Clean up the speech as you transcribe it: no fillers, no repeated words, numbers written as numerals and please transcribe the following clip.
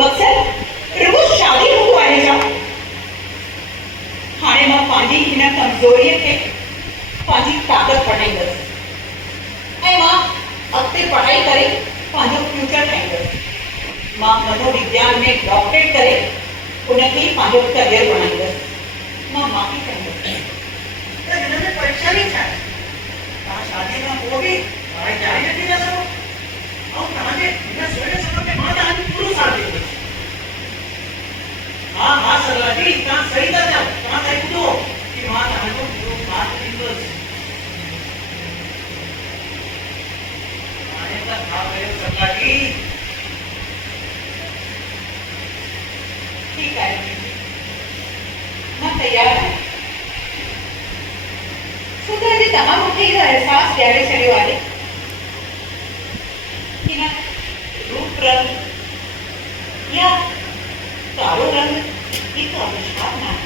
मक़सद रुगो शादी हूंदो आहे छा? हाणे मां पंहिंजी हिन कमज़ोरीअ खे पंहिंजी ताक़त बणाईंदसि ऐं मां अॻिते पढ़ाई करे पंहिंजो फ्यूचर ठाहींदसि। मां मनोविज्ञान में डॉक्टरेट करे उनखे पंहिंजो करियर बणाईंदसि। मां माफ़ी कंदसि। त हिन में परेशानी छा आहे? तव्हां शादी खां पोइ बि पढ़ाई जारी नथी था सघो ऐं तव्हांजे हिन सुहिणे समय में मां तव्हांजो पूरो साथ ॾींदुसि। हा सरला जी, तव्हां सही था चओ। तव्हां सही ॿुधो कि मां तव्हांजो पूरो साथ ॾींदुसि। हाणे त छा कयो सरला जी? ठीकु आहे, मां तयारु आहियां। छो त अॼु तव्हां मूंखे इहो अहसासु ॾियारे छॾियो आहे कि न रूप रंग या कारो रंग हिकु आविष्कार न आहे।